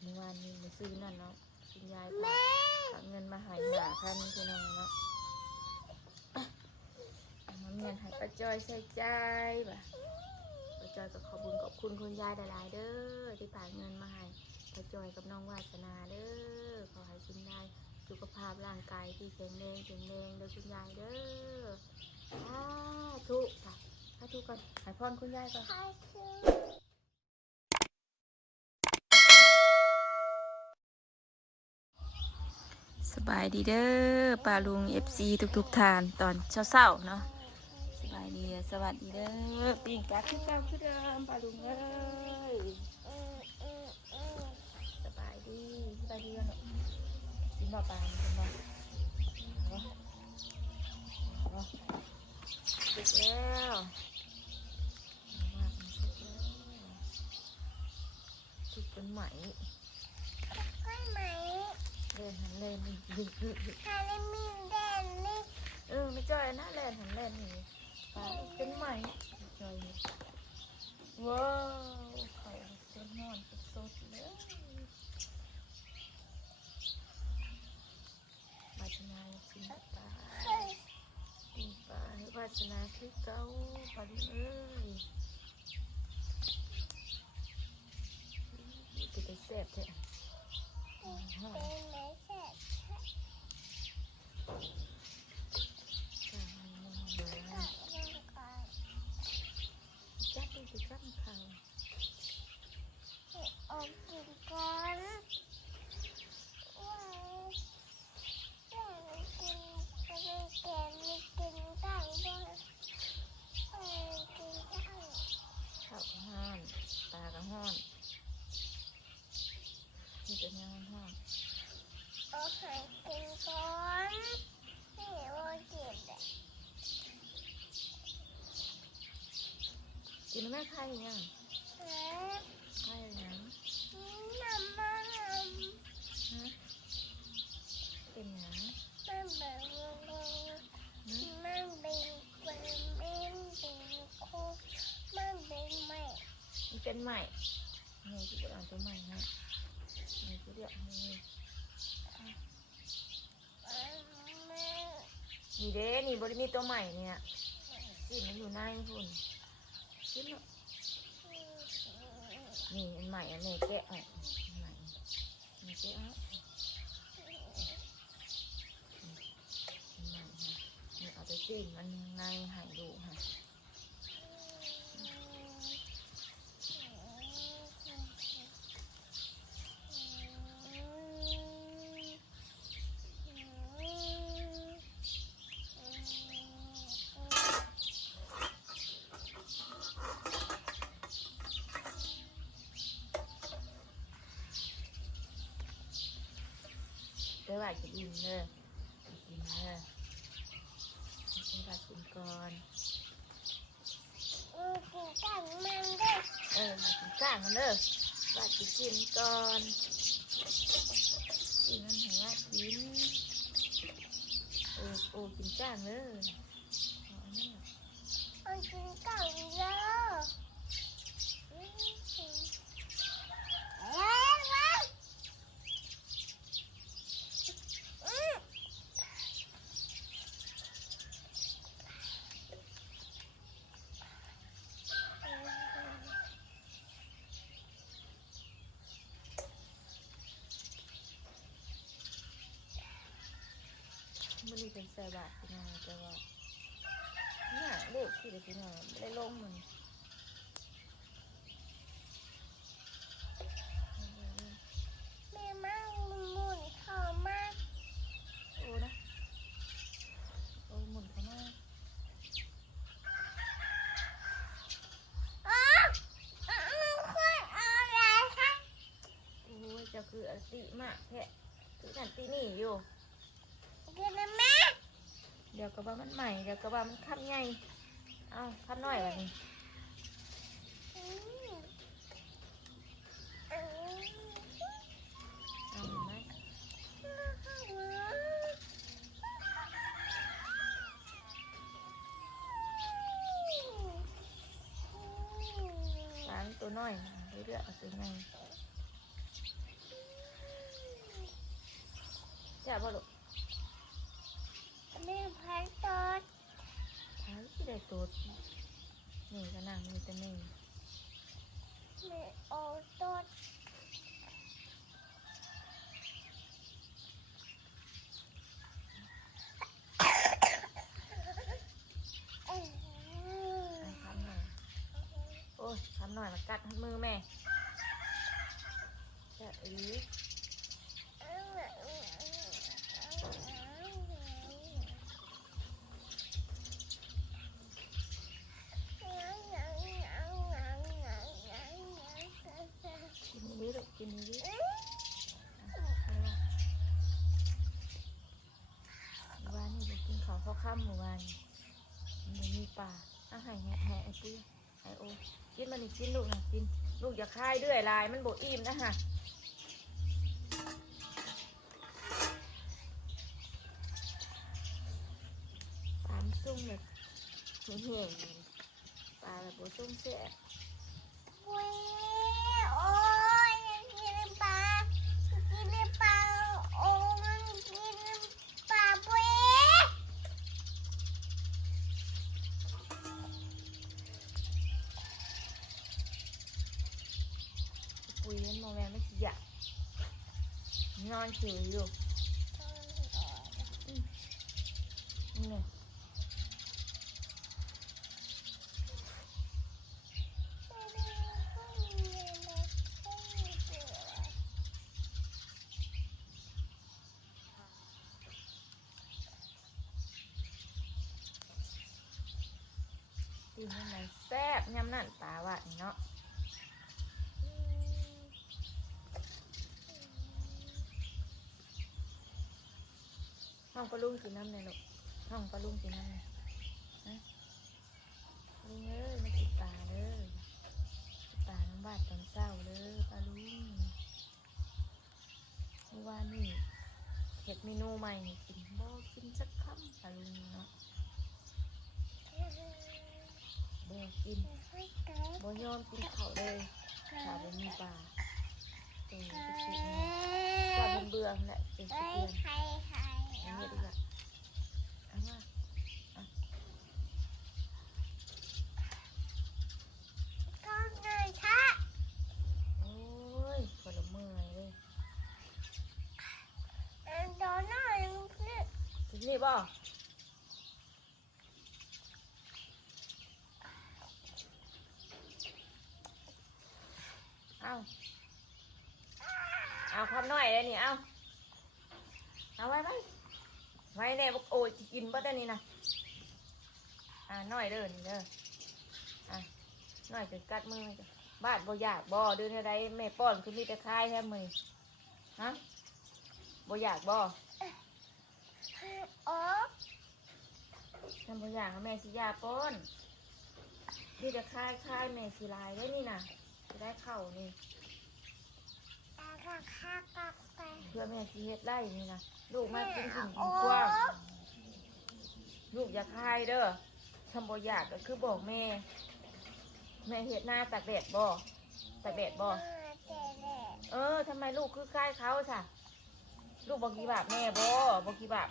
เมื่อวานนี้มาซื้อนั่นเนาะคุณยายฝากฝากเงินมาใหายหาพันพี่น้องเนาะเอามาเมียนใหายป้าจอยใส่ใจบ่ะป้าจอยก็ขอบคุญขอบคุณคุณยายหลายๆเด้อที่ฝากเงินมาให้ป้าจอยกับน้องวาสนาเด้อขอให้คุณยายสุขภาพร่างกายที่แข็งแรงแข็งแรงเด้อคุณยายเด้อสาธุค่ะสาธุก่อนใหายพรคุณยายก่อน ใครซื้อ สบายดีเด้อป้าลุงเอฟซีทุกๆทานตอนเช้าๆเนาะสบายดีสวัสดีเด้อปิ้งกาขึ้นเก้าขึ้นเดิมป้าลุงเอ้ยสบายดีสบายดีกันเนาะกินบ่ปลากินบ่เอาเอาสุกแล้วเอาว่ามันสุกแล้วสุกเป็นไหม ก้อยไหม เล่นหันเล่นดึกดึกดึก ฮาเลมินแดนนี่เออไม่จอยนะแลนหันแลนนี่ปลาเป็นไหม่จอยว้าวไข่เส้นนอนสดๆเลยวาสนากินปลาเฮ้ยกินปลาให้วาสนาคือเก่าปลาดุเอ้ยนี่ก็จะแซ่บแท้เป็นไหมเสร็ จจ้ามันมันก่มาอนยังก่อนจับดูสิจับเขาออกกินก่อนว้าวว้าวกินไปเลยแกนมีกินตั้งด้วยเออกินตั้ง ข้าวก็ห้อนปลาก็ห้อนนี่เป็นยังห้อน เอาหายกินก่อนนี่ว่ากินเลย กินแม่ ไข่ยังฮะไข่ยังน้ำมันเป็นยังมันแบบมันเป็นความเอ็นเป็นโคกมันเป็นไม่มันเป็นใหม่นี่คือเอาตัวใหม่นะนี่คือเรียกนี่นี่เด้นี่บริมีตัวใหม่เนี่ยกินมันอยู่ในพุ่นกินเนาะ นี่อันใหม่อันนี้แกะออกอันใหม่อันนี้แกะออกอันใหม่ค่ะนี่เอาไปจิ้มมันยังไงหายดูค่ะ ได้ว่าจะกินเด้อกินเด้อกินผัดกินก่อนกินกันมันด้วยเออกินก้างกันเด้อว่าจะกินก่อนกินมันห้ว่ากินเออโอ้กินก้างเด้อเอาอันนี้ากินกันเยอะเอ้ยมาอืม ไม่ได้เป็นใส่บาตรพี่น้องแต่ว่าเนี่ยเลขที่เด็กพี่น้องไม่ได้ลงมัน แม่มั่งหมุนเขามาก โอ้นะโอ้หมุนเข้ามา อ๋ออ๋อมันควรเอาอะไรคะ โอ้ย เจะคืออติมากแค่คือนั่นตีนี่อยู่กินนะแม่เดี๋ยวก็ว่ามันใหม่เดี๋ยวก็ว่ามันคับใหญ่เอาคับน้อยแบบนี้อืมอืมเอาเห็นไหมล้างตัวน้อยนะเรื่อยๆเอาตัวใหญ่ แซ่บบ่ลูกแม่พันตอดไผสิได้ตูดนี่ก็นั่งมีแต่นี่แม่โอตอดเอ้ยอะคำหน่อยโอ้ยคำหน่อยมากัดมือแม่จะอี กินนี้ลูกกินนี้เมื่อวานนี่ไปกินข้าวข้าวค่ำเมื่อวานนี่มันมีปลาอาหารแห่แห่ไอ้ปุ้ยไอโอ กินลูกนะกิน ลูกอย่าคายด้วยลายมันบดอิ่มนะฮะปลาซุ่มแบบเหี่ยงๆปลาแบบโบซุ่มเสีย นอนเฉยอยู่นี่ไง กินยังไงแซ่บยำนั่นปลาว่ะนี่เนาะห้ องปลาลุงกินน้ำเลยลูกห้องปลาลุงกินน้ำเลยนะลุงเอ้ยมากินปลาเด้อปลาน้ำบาดตอนเศร้าเด้อปลาลุงเมื่อวานนี่เห็ดเมนูใหม่กินบ่กินสักคำปลาลุงเนาะบ่กินบ่ยอมกินข้าวเลยข้าวบ่มีปลาเออจะคิดไงปลาเบื่อๆแหละเป็นสิเอ้ยเดื อนใครใครอันนี้ดีกว่าเอามาก็เงินชะโอ้ยคนละเมื่อยเลยโดนหน้ายังพึ่งกินนี่บ่เอาเอาความน้อยเลยนี่เอาเอาไว้ไว้ ไว้แน่บอกโอ้ยสิกินบ่ได้นี่นะอ่าน้อยเด้อนี่เด้ออะน้อยจะกัดมือจ้ะบ้านบ่อยากบ่เดินอะไรแม่ป้อนคือมีแต่คายแค่มือฮะบ่อยากบ่โอ้ทำบ่อยากให้แม่สิยาป้อนมีแต่คายคายแม่สิลายได้นี่นะจะได้เข้านี่ ตาข้าข้ากักไปเพื่อแม่สิเฮ็ดไร่นี่นะลูกมากินกินโอ้กว้างลูกอย่าคายเด้อทำบ่อยากก็คือบอกแม่ แม่เฮ็ดหน้าตากแดดบ่ตากแดดบ่เจ๊เด็กเออทำไมลูกคือคายเขาซะลูกบอกกี่บาทแม่บ่บอกกี่บาท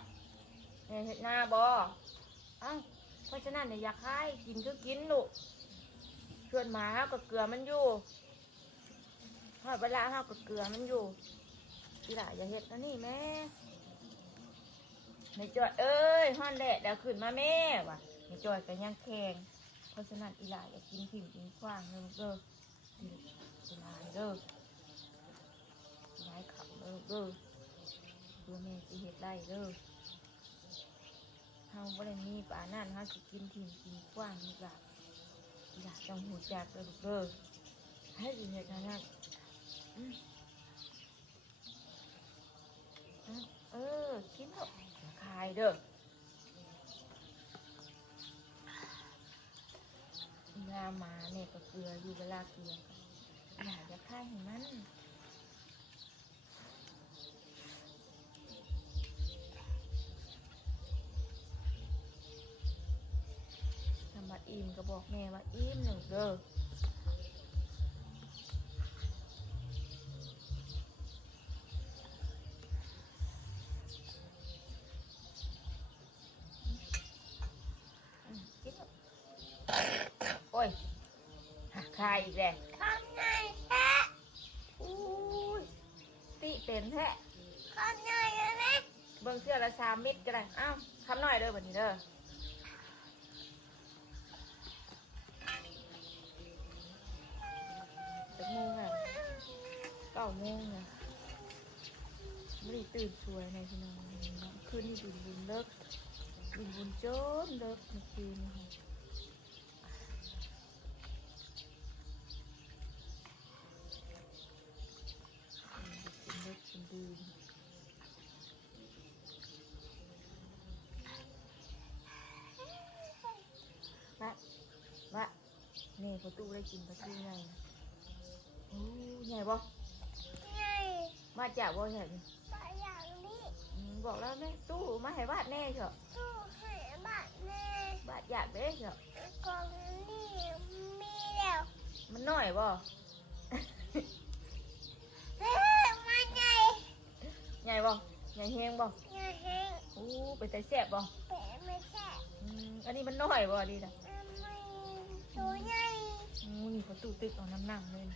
แม่เฮ็ดหน้าบ่เอ้าเพราะฉะนั้นเนี่ยอยากคายกินคือกินลูกชวนหมาเฮากับเกลือมันอยู่ หอดเวลาเฮากับเกลือมันอยู่ทีหล่ะอย่าเฮ็ดนะนี่แม่แม่จอยเอ้ยฮ้อนแดดแล้วขึ้นมาแม่วะแม่จอยก็ยังแข็งเพราะฉะนั้นอีหล่าอย่ากินถิ่มกินขว้างเด้อลูกเด้ออีหลาเด้อย้ายเขาเด้อเด้อเพื่อแม่สิเฮ็ดได้เด้อเฮาบ่ได้มีปานนั้นเฮาสิกินถิ่นกินกว้างนี่ล่ะอีหล่ะต้องหูจักเด้อลูกเด้อให้สิเฮ็ดอันนั้น เออ กินเถอะคายเด้อเวลามาแม่ยก็เกลืออยู่เวลาเกลืออย่าอย่าคาให้มันทำบัดอิ่มก็บอกแม่ว่าอิ่มหนึ่งเด้อาย อีกแล้วทำไงแท้อุ้ยติเป็นแท้ทำไงอะแม่เบิ่งเสื้อละสามมิตรก็ได้อ้าวคำหน่อยเด้อบัดนี้เด้อจักโมงอะเก้าโมงอะไม่ได้ตื่นสวยในพี่น้องคืนนี้บินบุญเลิกบินบุญจนเลิกเมื่อคืนนี้ค่ะบินเลิกบินดื่น วะวะนี่ ประตูได้กินประตูใหญ่โอ้ใหญ่บ่ไงมาจากบ่ใหญ่นี่ปะอย่างนี้อืมบอกแล้วแม่ตู้มาให้วาดแน่เถอะตู้ให้บัตรแม่วาดอยากเด้เถอะกล่องนี่มีแล้วมันน้อยบ่เฮ้ยมาไงใหญ่บ่ใหญ่แฮงบ่อย่าแห้งโอ้ไปแต่แซ่บบ่เป๋ไม่ใช่อืมอันนี้มันน้อยบ่ดีนะไม่ ตัวใหญ่อืมนี่ประตูตึกเอาน้ำหนักเลย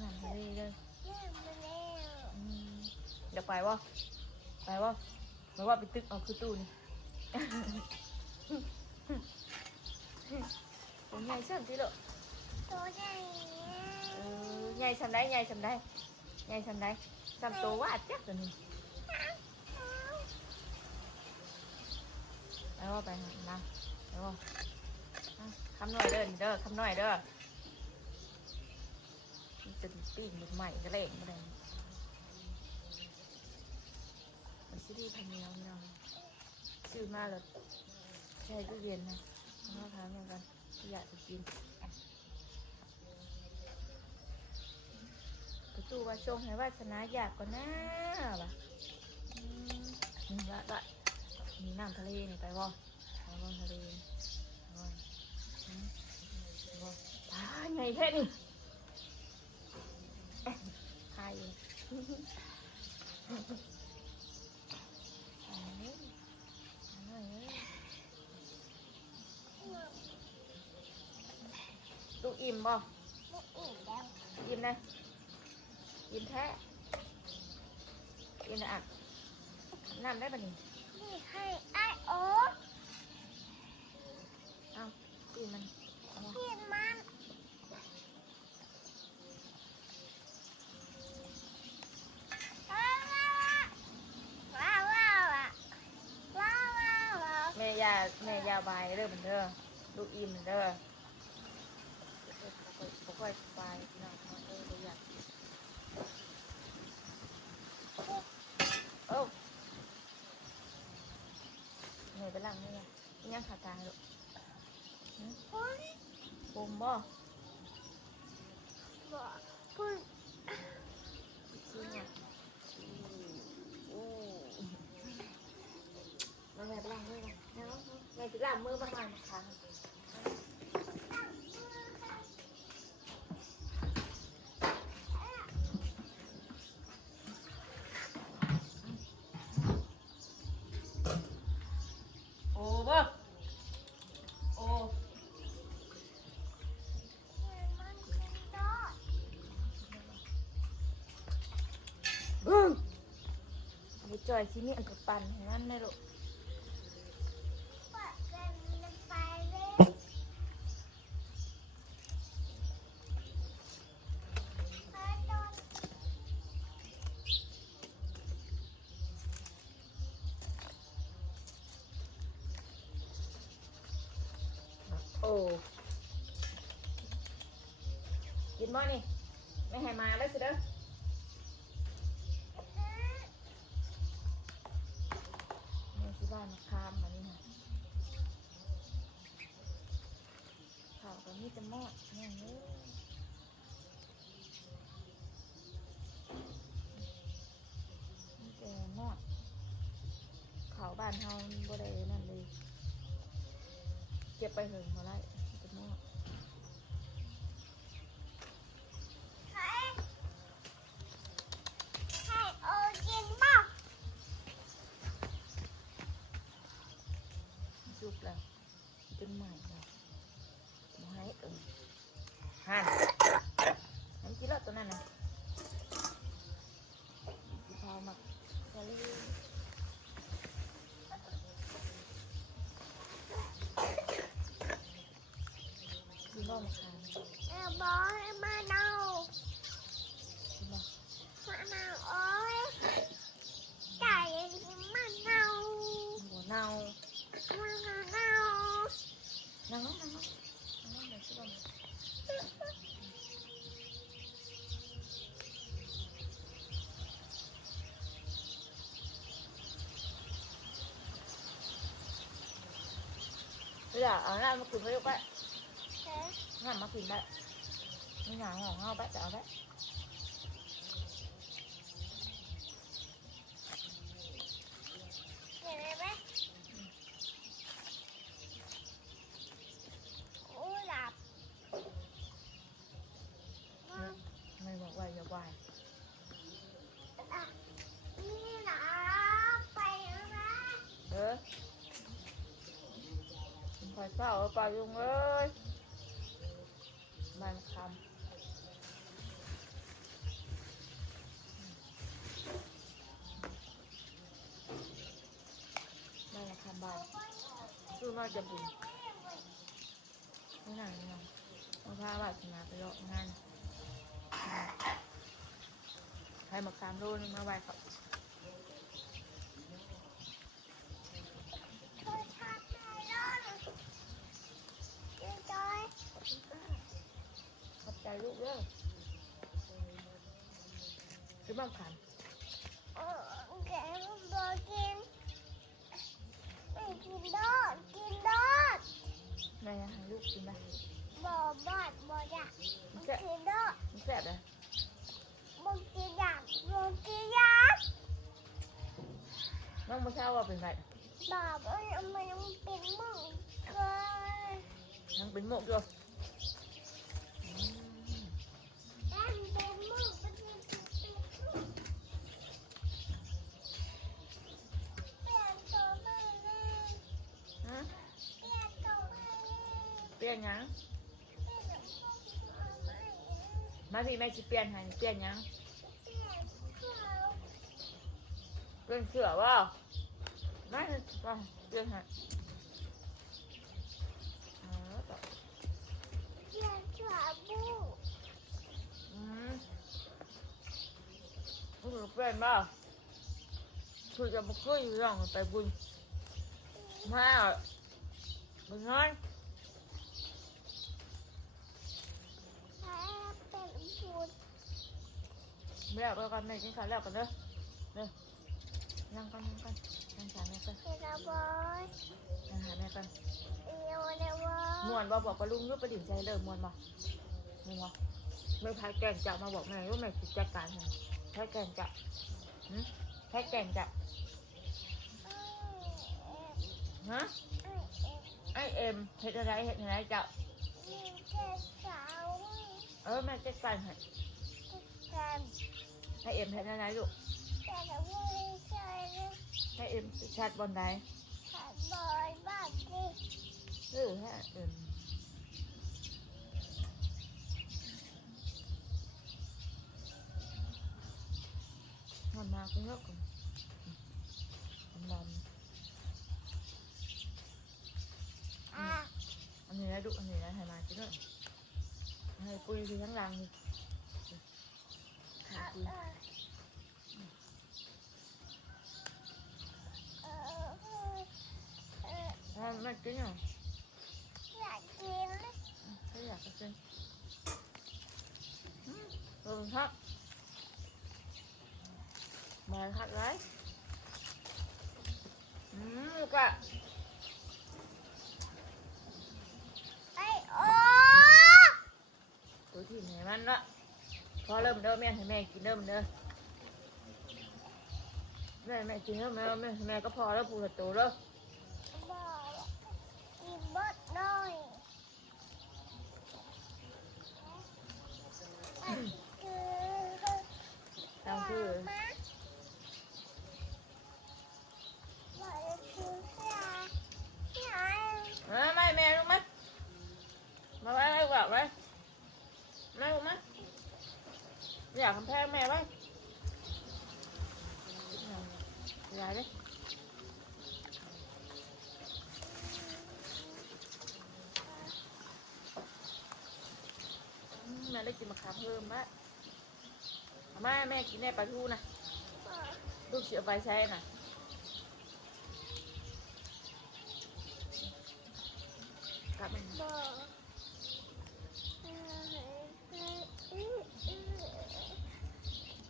น้ำทะเลเลยแม่มาแล้วอืมเดี๋ยวไปบ่ไปบ่ไม่ว่าไปตึกเอาคือตู้นี่ผมใหญ่เสื่อมสิลูกตัวใหญ่เออใหญ่สำได้ใหญ่สำได้ใหญ่สำได้สำตัววาดจักตัวนี้แล้วว่าไปหานะแล้วว่าอะคำหน่อยเด้อเด้อคำหน่อยเด้อมันจะปิ้งมันใหม่ก็เล่งมาเลยมันซีรีพันเนียวเนาะซื้อมาแล้วใช้ตู้เย็นนะเอามาทำยังกันอยากจะกินประตูว่าชงให้ว่าสนาอยากก่อนนะว่ะนี่ละละมีน้ำทะเลนี่ไปบ่ไปบ่ทะเลไปบ่อืมไปบ่ตาย ไงแค่นี่เอ๊ะหายอยู่เอาเลยเอาเลยลูกอิ่มบ่ไม่อิ่มแล้วยิ้มนะยิ้มแท้ยิ้มนะอะน้ำได้ปะนี่นี่ให้ไอโอเอายิ้มมันเอาวะ พี่มันว้าวว้าวว้าวว้าวว้าวว้าวว้าว แม่ ยาแม่ยาบายเด้อมันเด้อลูกอิ่มเด้อบ่ค่อยสบายพี่น้องเด้อบ่อยากโอ้เหนื่อยไปหลังนี่ไงยังขาตาลูกคุณปมบ่บอกคุณจริงอะอู้มันแม่ไปหลังนี่ไงเนาะ แม่จะล้างมือบ้างไหมครั้งโอ้บ่โอ้บึ้งเอาไปจอยที่นี่อันกับปันให้นั่นได้ลูก หม้ออย่างนี้มีแต่หม้อข้าบ้านเฮาบ่ได้นั่นเลย เก็บไปเหิงมาไล่ นั่นนั่นกินแล้วตัวนั้นน่ะพอมักจะรีกินบ้องมาค่ะ Em bỏ em ở đâu? Mẹ nào ơi Trời ơi, mẹ nào หัวเน่า Mẹ nào เน่าเน่า อาหน้ามากินไปลูกไปฮะหน้ามากินไปไม่หนาห่องเฮาไปจะเอาไป เห็นไหมอู้หลับมอง ไม่บอกว่าอย่าไหว อะนี่หลับไปแล้วนะ เออค อยเศร้าเอาไปลุงเอ้ยมันคำไม่ละคำบานคือมาจะบุญไม่หนังไม่หนังมาพาบาสนาไปเลาะงานให้มาคามรู้นึงมาไหวเขา โทรศัพท์ไอรอนเจ๊จอย ขอบ ใจลูกเด้อคือบ้างขันเออแกมันบอกกินไม่กินดอดกินดอดแม่ยังให้ลูกกินไหมบอบอดบอดะมันกินดอดมันแซ่บเลยมันกินยากมันกินยากน้องมาเช้าว่าเป็นไรบอกว่ามันเป็นมึงเกินยังเป็นหมกอยู่อืม นั่นเป็นมึงเป็นมึงเปลี่ยนตัวมาเลย ฮะ เปลี่ยนตัวมาเลย เปลี่ ยนหยังเปลี่ยนตัวมาเลยมาพี่แม่จะเปลี่ยนให้เปลี่ยนหยังเปลี่ยนเขาเปลี่ยนเสื้อว่าไม่ว่าเปลี่ยนให้เออต่อเปลี่ยนฉาบูอืมอือเปลี่ยนบ่าคือจะมาคุยเรื่องไปบุญมาบุญนอน แพ้เป็นบุญ ไม่แล้วก็กันแม่กินข้าวแล้วกันเด้อเด้อนั่งก่อนนั่งก่อนนั่งหาแม่ก่อนเฮลาบอยนั่งหาแม่ก่อนเอวเดวอม่วนบ่บอกกับลุงอยุบประดิ่งใจเริ่มม่วนบ่ม่วนบ่ไม่พายแกงจับมาบอกแม่ว่าแม่สิจัดการให้พายแกงจับหืมพายแกงจับฮะไอเอ็มเฮ็ดอะไรเฮ็ดอะไรจับมีแค่สาวเออแม่จัดการให้กัน ไอเอ็มเฮ็ดอะไรลูกแต่ละผู้ชายนะไอเอ็มชัดบนใดขาดบอยบ้างสิเออฮะเอ็มมันมาก็เยอะกันมันอะอันนี้นะดุอันนี้นะให้มาจิ้ด้วยให้ปุยที่ทั้งรังนี่ ให้อะปุยเออเออเออถ้าไม่กินอะอ พอเริ่มเด้อแม่ให้แม่กินเริ่มเด้อแม่แม่กินเริ่มแม่แม่แม่ก็พอแล้วปูตัวแล้ว บอกกินบดหน่อยอันคือ ตามคือ มาบอกเลยคือเสื้อเสื้อ มาไม่แม่ลูกมั้ยมาไว้ไว้กว่าไว้มาลูกมั้ยอยากทำแพงแม่ไว้ยายดิอืมแม่ ได้กินมะขามเพิ่มบ้างเอามาแม่กินแน่ปลาทูนะลูกเสียไปใช้น่ะกลับมา บอก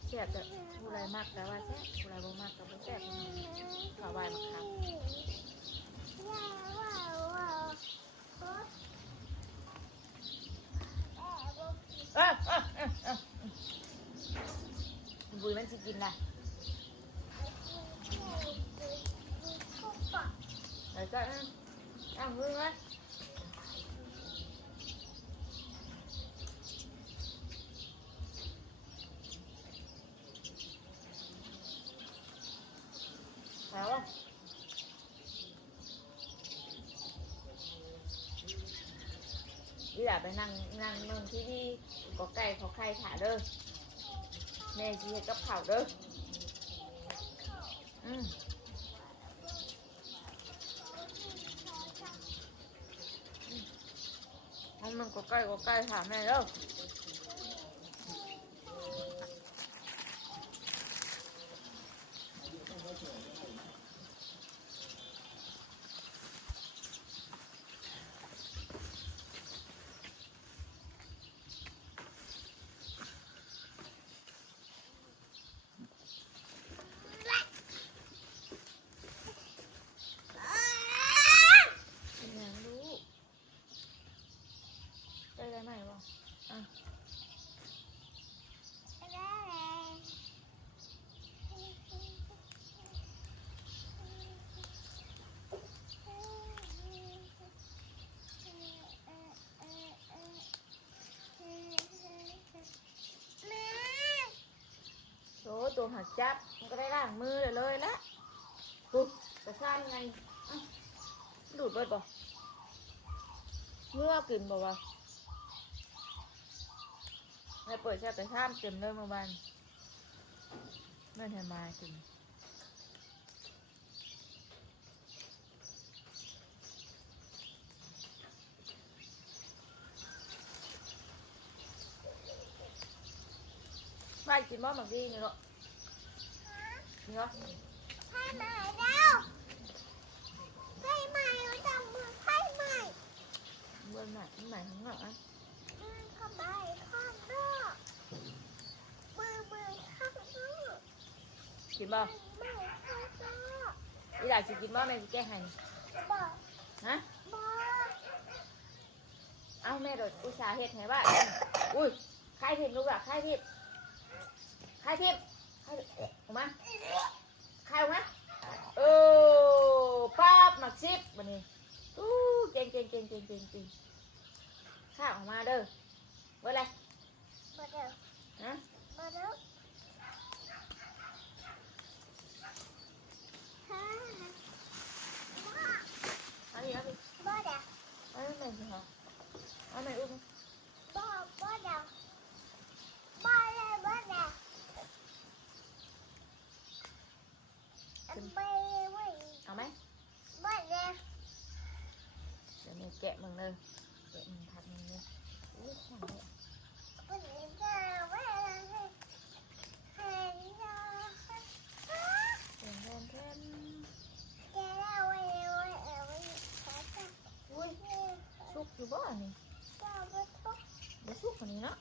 เสียบแต่ผู้ไรมากแต่ว่าแซ่บผู้ไรบ่มากแต่ว่าแซ่บขาวายมะขาม ว้าวว้าวว้าว เออเออเออเออบุยมันสิ กินล่ะเดี๋ยวก็เออเอามือมาเอาวะนี่แหละไปนั่งนั่งนั่งที่นี่ก็ แม่ชีเฮ็ดกับข้าวเด้ออืมเอามันก็ไก่ก็ไก่ถามแม่เด้อเป็นหยังลูกได้ได้ไหมวะอะโอ้ ตัวหักจับมันก็ได้ล้างมือเลยเลยละปุ๊บกระซ่านไงดูดเบิดบ่เมื่อกินบ่วะแม่เปิดแช่ไปท่ามเต็มเลยเมื่อวานแม่แทนมากินไปกินบ่หมักดีนี่เนาะ เนาะเมื่อไหร่เมื่อไหร่ทั้งหมดอะกินบ่อีหลาสิกินบ่แม่สิแก้ให้ฮะบ่เอาแม่โดดอุตส่าห์เฮ็ดให้ว่าอุ้ยคายทิพย์ลูกอะคายทิพย์คายทิพย์ ออกมาคายออกมาเออป๊าบหมักซิบวันนี้อู้เก่งเก่งเก่งเก่งเก่งเก่งข้าออกมาเด้อเมื่อไรฮะเอาดิเอาดิเอาดิแม่สิเหรอเอาแม่อุ้มเอาไหมเดี๋ยว แกะมึงเลยแกะมึงทัดมึงเลยอู้ของเนี่ยชุกอยู่บ้านนี่เดี๋ยวสุกคนนี้เนาะ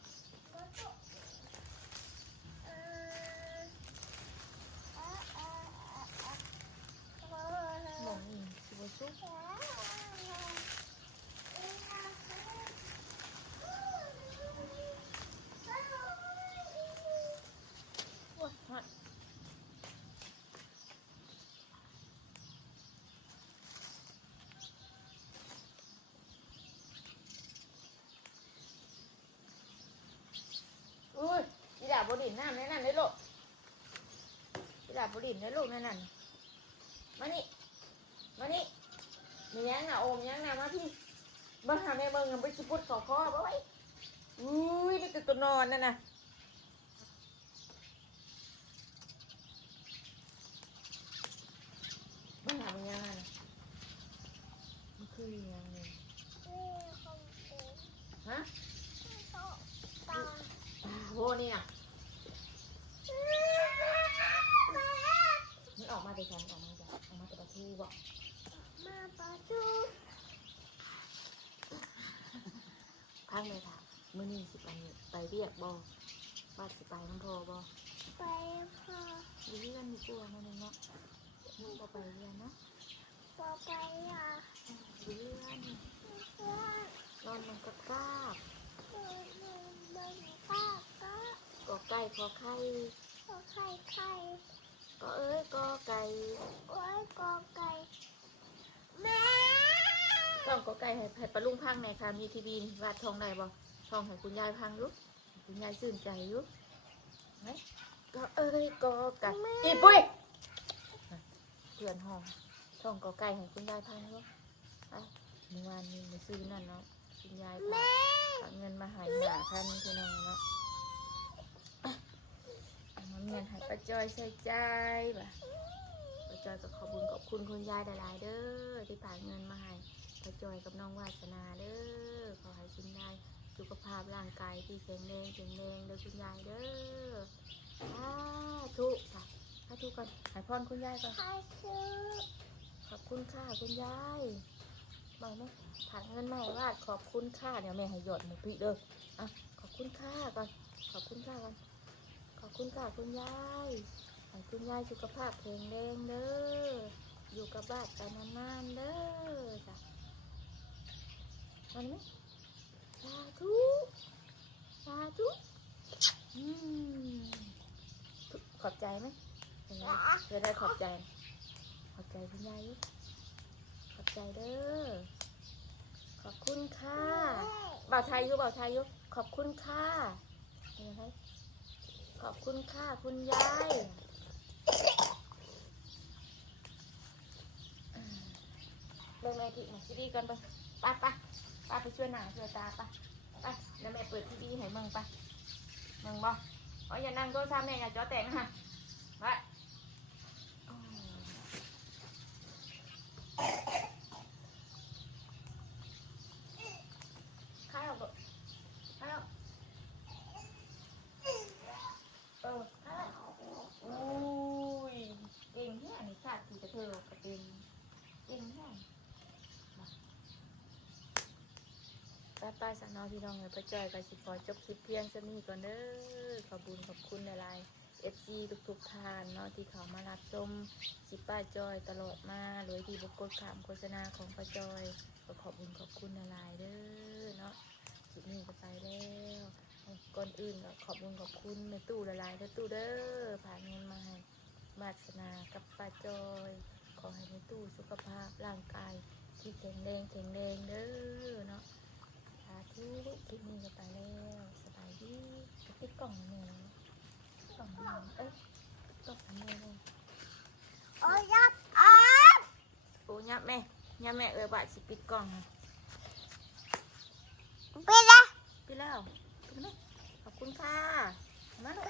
หมองอีกสิบ่สุกโอ้ยฮอดอุ้ยอีดา บดินน้ำในนั่นเลยลูกอีดาบดินในลูกในนั่นมานี่มานี่มียังน่ะโอมยังน่ะมาพี่เบิ่งหาแม่เบิ่งไปสิพุดเขอคอบ่ไว้อุ้ยนี่คือตัวนอนนั่นน่ะเบิ่งหามันยังไงน่ะมันคือยังนี่ฮะโอ่าโหนี่น่ะ มันออกมาแต่ฉันออกมาจากออกมาจากประตูบ่พักเลยค่ะมื้อนี้สิไปไปเรียกบอว่าสิไปน้ำพอบ่อยู่เรียนมีกลัวมื้อนึงเนาะบ่ไปเรียนเนาะอยู่เรียนนอนมันกับกาบมันป้าก็กอไก่ขอไข่ก็ไข่ไข่ ก็เอ้ยกอไก่โอ้ยกอไก่แม่ต้องกอไก่ให้ให้ปลาลุงพังในอยค่ะมีทีวีนี่วาดทองได้บ่ทองให้คุณยายพังอยุคุณยายซื่นใจอยุไหมก็เอ้ยกอไก่อีปุ้ยเพื่อนห้องทองกอไก่ให้คุณยายพังอยุไปเมื่อวานนี้มาซื้อนั่นเนาะคุณยายพาฝากเงินมาใหายหาพันพี่น้องเนาะเอาเงินให้ป้าจอยใส่ใจบ่ะป้าจอยก็ขอบคุณขอบคุณคุณยายหลายๆเด้อที่ฝากเงินมาให้ป้าจอยกับน้องวาสนาเด้อขอให้คุณยายสุขภาพร่างกายที่แข็งแรงแข็งแรงเด้อคุณยายเด้อสาธุค่ะสาธุก่อนให้พรคุณยายก่อนใครซื้อขอบคุณค่ะคุณยายบอกไหมฝากเงินมาให้วาดขอบคุณค่ะเดี๋ยวแม่ให้หยอดหมูพี่เด้ออะขอบคุณค่ะก่อนขอบคุณค่ะก่อนขอบ คุณค่ะคุณยายให้คุณยายสุขภาพแข็งแรงเด้อ อยู่กับบ้านไปนานๆเด้อจ้ะมันไหมสาธุสาธุอืมขอบใจไหมเป็นไงเธอได้ขอบใจ ขอบใจคุณยายขอบใจเด้อ ขอบคุณค่ะบ่าวไทยอยู่บ่าวไทยอยู่ขอบคุณค่ะเป็นไง ขอบคุณค่ะ คุณยาย เบิ่งแม่ทีมาทีวีกันไปไปไปไปไปช่วยหนาช่วยตาไปไปแล้วแม่เปิดทีวีให้มึงไปมึงบ่อ๋ออย่านั่งโต๊ะซ้ำแม่อย่าจ่อแตกนะฮะไปอ๋อข้าวบ่ข้าวเออข้าวอุ้ยเก่งแค่นี้ค่ะที่จะเธอกับเองเก่งแค่ ป้าป้าสนอพี่น้องเลยป้าจอยกับสิขอจบคลิปเพียงสนี้ก่อนเด้อขอบุญขอบคุณในไลน์เอฟซีทุกๆทานเนาะที่เขามารับชมสิป้าจอยตลอดมาโดยที่บกดขามโฆษณาของป้าจอยก็ขอบุญขอบคุณในไลน์เด้อเนาะคลิปนี้ก็ไปแล้วก่อนอื่นก็ขอบคุญขอบคุณในตู้ละลายเด้อตู้เด้อผ่านเงินมาให้มาสนากับป้าจอย ขอให้ในตู้สุขภาพร่างกายที่แข็งแรงแข็งแรงเด้อเนาะาธุคลิปนี้จะไปแล้วสบายดีกระติดกล่องนี่เลยกล่องนี่เอ้ยกล่องนี่เลยโอ้ยับอับโอ้ยับแม่ยับแม่เออบาดสิปิดกล่องไปละปิดแล้วปิดแล้วขอบคุณค่ะมาลูก